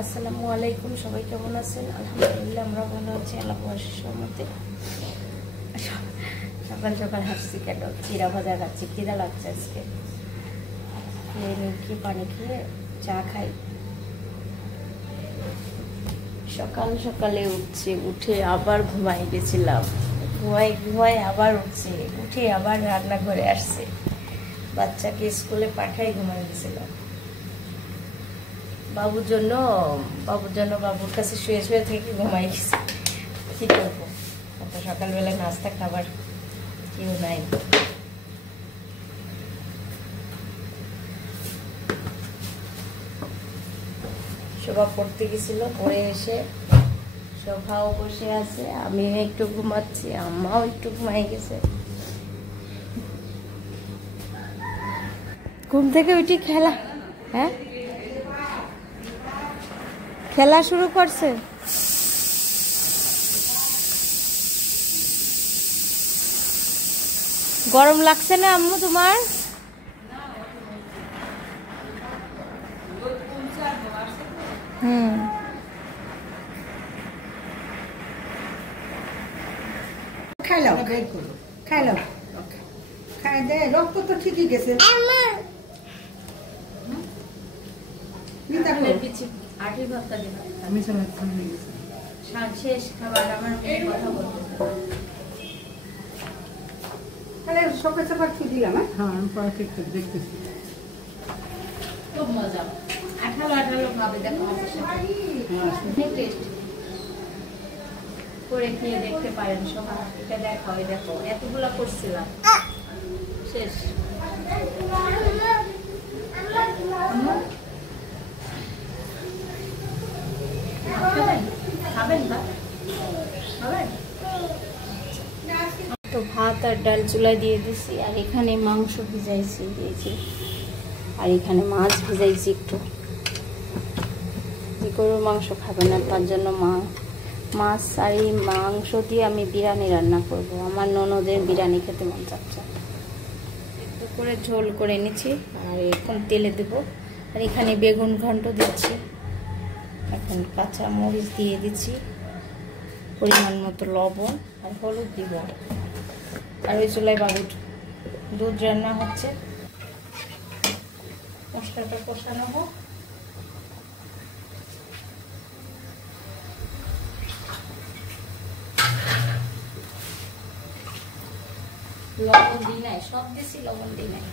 আসসালামু আলাইকুম, সবাই কেমন আছেন? আলহামদুলিল্লাহ আমরা ভালো আছি আল্লাহ আশীর্বাদের মধ্যে। সকাল সকাল হাসছি কেন, চিরা ভাজা খাচ্ছি, খিদা লাগছে আজকে। খেয়ে নিয়ে পানি খেয়ে চা খাই। সকাল সকালে উঠছে, উঠে আবার ঘুমাই গেছিলাম, ঘুমাই আবার উঠছে, উঠে আবার রান্নাঘরে আসছে। বাচ্চাকে স্কুলে পাঠাই ঘুমাই গেছিলাম। বাবুর জন্য বাবুর কাছে শুয়ে শুয়ে থেকে ঘুমাই গেছি। কি করবো, সকালবেলায় নাস্তা খাবার কেউ নাই। শোভা পড়তে গেছিল, পড়ে এসে শোভাও বসে আছে, আমি একটু ঘুমাচ্ছি, আম্মাও একটু ঘুমাই গেছে। ঘুম থেকে উঠি খেলা, হ্যাঁ খেলা শুরু করছে। গরম লাগছে না আম্মু তোমার? খাইলাম, খাইলাম, খাই দে, রক্ত তো ঠিকই গেছে। শেষ খাবার আমার কথা বলতে সকাল সকাল ছুটি দিলাম। হ্যাঁ আমি পরে দেখতেছি, খুব মজা, আঠালো ভাবে দেখো করে খেয়ে দেখতে পারেন সবাই। এটা দেখো, দেখো এতগুলো করছিলাম, শেষ। তো ভাত আর ডাল চুলায় দিয়ে দিছি, আর এখানে মাংস ভিজাইছি দিয়েছি, আর এখানে মাছ ভিজাইছি একটু। যে গরুর মাংস খাবে না তার জন্য মাছ আর এই মাংস দিয়ে আমি বিরিয়ানি রান্না করব। আমার ননদের বিরিয়ানি খেতে মন চাচ্ছে। একটু করে ঝোল করে নিচ্ছি, আর এখন তেলে দেব। আর এখানে বেগুন ঘন্ট দিচ্ছি, এখন কাঁচা মরিচ দিয়ে দিচ্ছি, পরিমাণ মতো লবণ আর হলুদ দিব। আর ওই চুলায় বাবুর দুধ রান্না হচ্ছে, মশলাটা কষানো হোক। লবণ দিই নাই, সব দিছি, লবণ দিই নাই।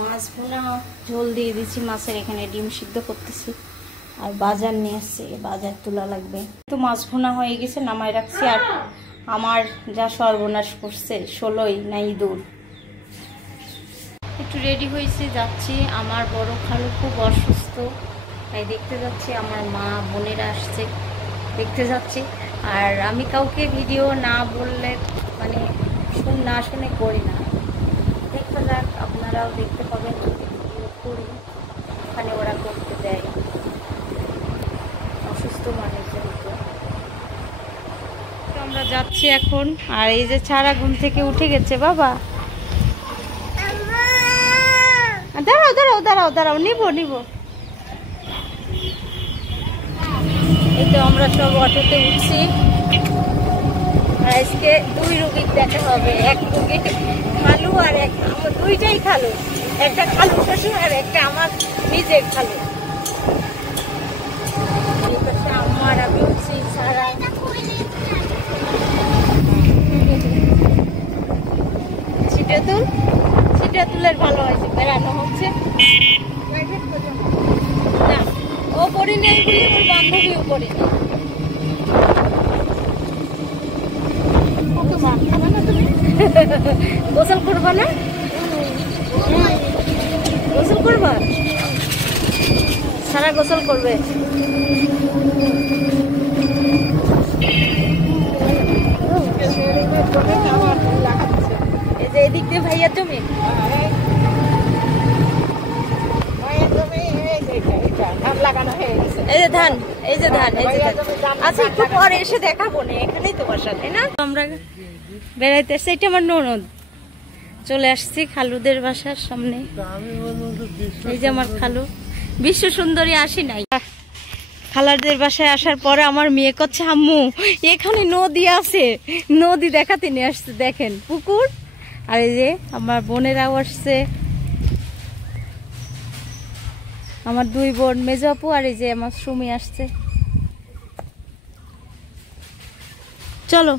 মাছ ভুনা ঝোল দিয়ে দিচ্ছি, মাছের এখানে ডিম সিদ্ধ করতেছি। আর বাজার নিয়ে আসছে, বাজার তোলা লাগবে। তো মাছ ভুনা হয়ে গেছে, নামাই রাখছি। আর আমার যা সর্বনাশ করছে, 16ই না ইঁদুর। একটু রেডি হয়েছি, যাচ্ছি। আমার বড় খালু খুব অসুস্থ, তাই দেখতে যাচ্ছি। আমার মা বোনেরা আসছে, দেখতে যাচ্ছি। আর আমি কাউকে ভিডিও না বললে মানে না শুনে করি না। দেখা যাক, আপনারাও দেখতে পাবেন যদি ভিডিও করি, ওখানে ওরা করতে দেয়, অসুস্থ মানুষের উপর। তো আমরা যাচ্ছি এখন। আর এই যে ছাড়া ঘুম থেকে উঠে গেছে। বাবা দাঁড়াও দাঁড়াও দাঁড়াও দাঁড়াও, নিব। এই তো আমরা সব অটোতে উঠছি। আজকে 2 রুগীর দেখা হবে, এক রুগী খালু আর এক আমার, দুইটাই খালু, একটা খালু শ্বশুর আর একটা আমার নিজের খালু। এই পাশে আমার, আমি উঠছি সারা। সিটাতুলের ভালো হয়েছে, বেড়ানো হচ্ছে না। ও পড়ি নেই বলে ওর বান্ধবীও পড়ি নেই। গোসল করবা না? গোসল করবা? সারা গোসল করবে। এই যে এদিক দিয়ে ভাইয়া জমি, এই যে ধান, এই যে ধান। আচ্ছা একটু পরে এসে দেখাবো না, এখানেই তো বাসা, তাই না? আমরা বেড়াইতে আসছি। এটা আমার ননদ, চলে আসছি খালুদের বাসার সামনে। এই যে আমার খালু। বিশ্ব সুন্দরী আসি নাই, খালাদের বাসায় আসার পরে আমার মেয়ে করছে আম্মু এখানে নদী আছে, নদী দেখাতে নিয়ে আসছে। দেখেন পুকুর, আর এই যে আমার বোনেরাও আসছে, আমার 2 বোন মেজ আপু, আর এই যে আমার সুমি আসছে। চলো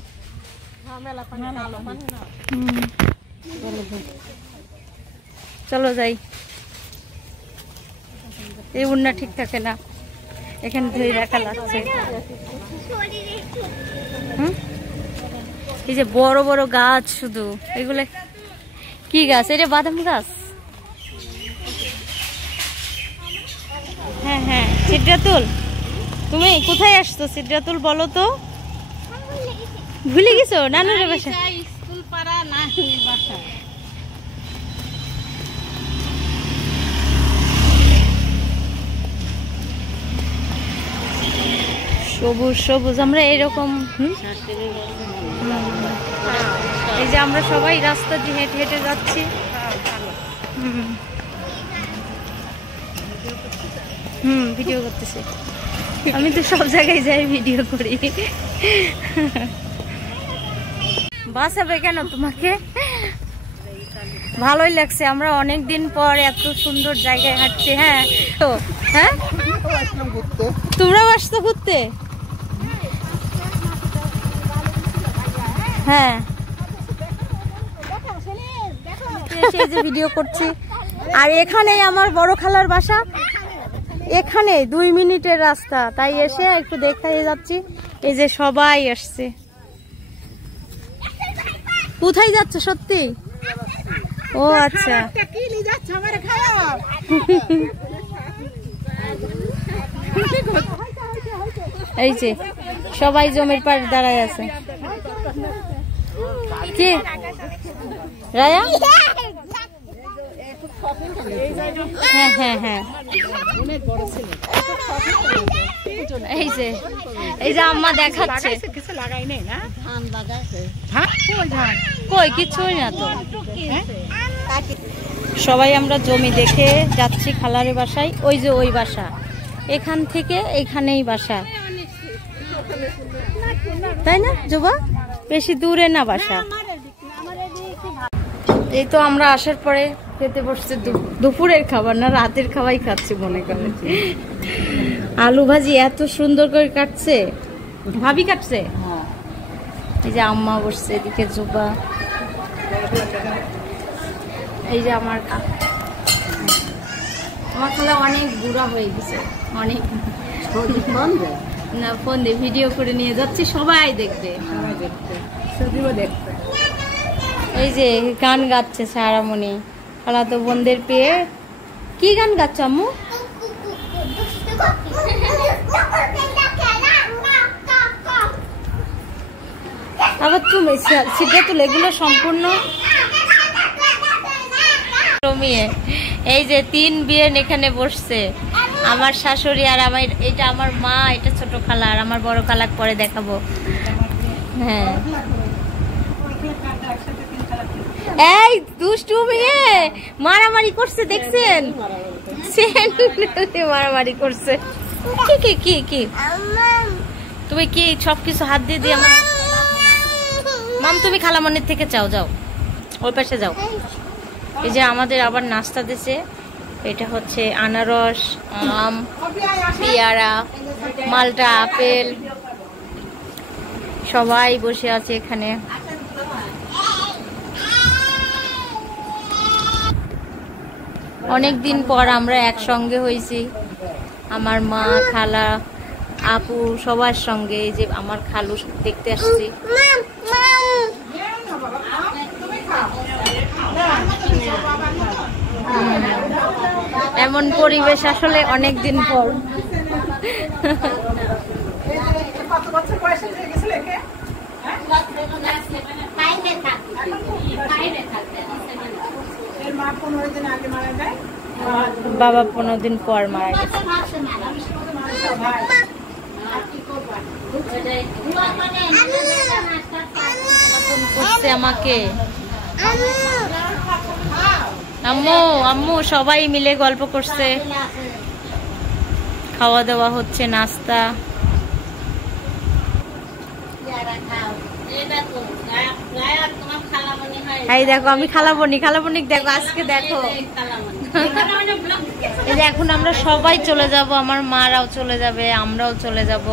চলো যাই। এই উন্না ঠিক থাকে না, এখানে ধরে রাখা লাগছে। এই যে বড় বড় গাছ, শুধু এগুলো কি গাছ? এটা বাদাম গাছ। হ্যাঁ হ্যাঁ, সিদ্রাতুল তুমি কোথায় আসছো? সিদ্রাতুল বলো তো। ভুলে গেছো নানুর বাসা? স্কুল পাড়া নানুর বাসা। সবুজ সবুজ, আমরা এরকম এই যে আমরা সবাই রাস্তা দিয়ে হেঁটে হেঁটে যাচ্ছি। ভিডিও করতেছি, আমি তো সব জায়গায় যাই ভিডিও করি। বাঁচাবে কেন তোমাকে? ভালোই লাগছে, আমরা অনেক দিন পর এত সুন্দর জায়গায় হাঁটছি। হ্যাঁ তো, হ্যাঁ তোমরাও আসতো ঘুরতে? হ্যাঁ, এসে যে ভিডিও করছি। আর এখানেই আমার বড় খালার বাসা, এখানে 2 মিনিটের রাস্তা, তাই এসে একটু দেখাই যাচ্ছি। এই যে সবাই আসছে। কোথায় যাচ্ছে সত্যি? ও আচ্ছা, এই যে সবাই জমির পাড়ে দাঁড়ায় আছে। কি রায়া? হ্যাঁ হ্যাঁ হ্যাঁ, এই যে আম্মা দেখাচ্ছে। কই কিছুই না তো। সবাই আমরা জমি দেখে যাচ্ছি খালারের বাসায়। ওই যে ওই বাসা, এখান থেকে এখানেই বাসা, তাই না জোবা? বেশি দূরে না বাসা। এই তো আমরা আসার পরে খেতে বসছে। দুপুরের খাবার না, রাতের খাবারই খাচ্ছি মনে করে। আলু ভাজি এত সুন্দর করে কাটছে, ভাবি কাটছে। এই যে আম্মা বসছে, এদিকে জোবা, এই যে আমার খালা অনেক বুড়া হয়ে গেছে, অনেক। না ফোন দিয়ে ভিডিও করে নিয়ে যাচ্ছি, সবাই দেখবে। এই যে গান গাচ্ছে সারামণি, খালাতো বোনদের পেয়ে। কি গান গাচ্ছ আম্মু? আবার তুমি সিদ্ধাতুল, এগুলো সম্পূর্ণ জমিয়ে। এই যে 3 বিয়েন এখানে বসছে, আমার শাশুড়ি আর আমার, এটা আমার মা, এটা ছোট খালা, আর আমার বড় খালাক পরে দেখাবো। হ্যাঁ, এই দুষ্টু মেয়ে মারামারি করছে, দেখছেন? মারামারি করছে। কি কি কি কি তুমি কি সবকিছু হাত দিয়ে দিয়ে আমার মাম, তুমি খালামনির থেকে চাও, যাও ওই পাশে যাও। এই যে আমাদের আবার নাস্তা দিছে, এটা হচ্ছে আনারস, আম, পেয়ারা, মালটা, আপেল, সবাই বসে আছে এখানে। অনেকদিন পর আমরা একসঙ্গে হয়েছি, আমার মা, খালা, আপু সবার সঙ্গে। এই যে আমার খালু দেখতে আসছি। এমন পরিবেশ আসলে অনেকদিন পর। বাবা 15 দিন পর মারা গেছে। আমাকে আম্মু আম্মু সবাই মিলে গল্প করছে, খাওয়া দাওয়া হচ্ছে, নাস্তা। এই দেখো আমি খালাবনি, খালাবনি দেখো আজকে দেখো। এই যে এখন আমরা সবাই চলে যাব, আমার মারাও চলে যাবে, আমরাও চলে যাব।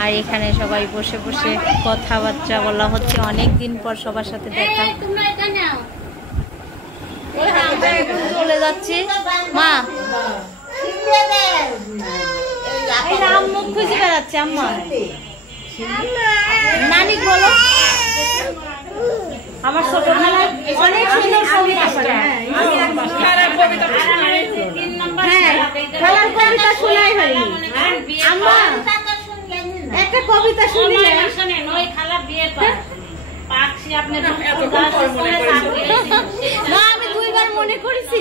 আর এখানে সবাই বসে বসে কথাবার্তা বলা হচ্ছে, অনেকদিন পর সবার সাথে দেখা। আমরা এখন চলে যাচ্ছি। মা আম্মু খুঁজে বেড়াচ্ছে, আম্মা নানি বলো। আমার ছোট খালার অনেক সুন্দর কবিতা শোনায়। হ্যাঁ, খালার কবিতা শোনাই হয়নি। আম্মা একটা কবিতা শুনলে না, আমি 2 বার মনে করেছি।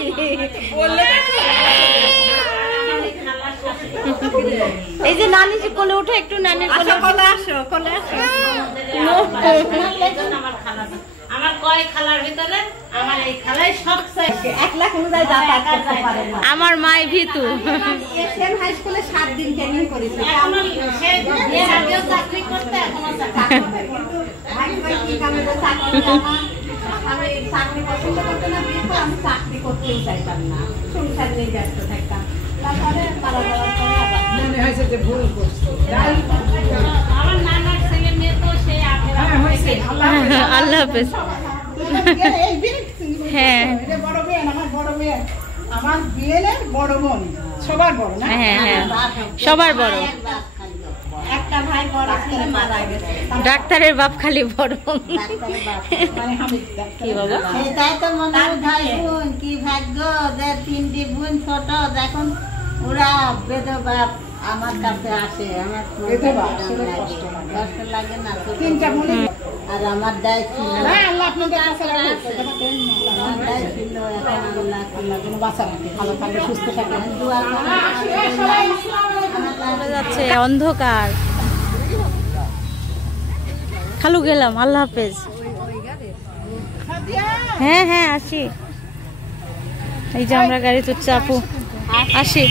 এই যে নানি যে কোলে উঠে, একটু নানির কোলে আসো, কোলে আসো। আমার কয় খালার ভিতরে আমার এই খালাই সবচেয়ে 1 লাখ অনুযায়ী যাতায়াত করতে পারে না। আমার মাই ভিতু এসএম হাই স্কুলে 7 দিন ট্রেনিং করেছে, এখনো সে এর আগেও চাকরি করতে, এখনো চাকরি করে। কিন্তু ভাই কি কামে চাকরি না, আমি চাকরি পছন্দ করতে না, বিয়ে আমি চাকরি করতেই চাইতাম না, সংসার নিয়ে ব্যস্ত থাকতাম। তারপরে মারা যাওয়ার পরে আবার মনে হয়েছে যে ভুল করছি। আমার নানার ছেলে মেয়ে তো সেই হয়েছে। আল্লাহ হাফেজ। হ্যাঁ বড় মেয়ে, আমার বড় মেয়ে, আমার বিয়ের বড় বোন, সবার বড় না? হ্যাঁ হ্যাঁ সবার বড়। একটা ভাই বড় ছেলে মারা গেছে, ডাক্তারের বাপ খালি বড়। কি বাবা, সেটাই তো মনে হয় ভাই বোন কি ভাগ্য যে 3টি বোন ছোট, দেখুন ওরা বেদবা আমার কাছে আসে, আমার কষ্ট লাগে না। 3টা বোন আর আমার দায় ছিল, আল্লাহ আপনাদের কাছে রাখুক, আমার দায় ছিল, এখন আল্লাহ আল্লাহ যেন বাঁচা রাখে, ভালো থাকে, সুস্থ থাকে। দোয়া চলে যাচ্ছে অন্ধকার। খালু গেলাম, আল্লাহ হাফেজ। হ্যাঁ হ্যাঁ আসি। এই যে আমরা গাড়ি তুলছি, আপু আসি।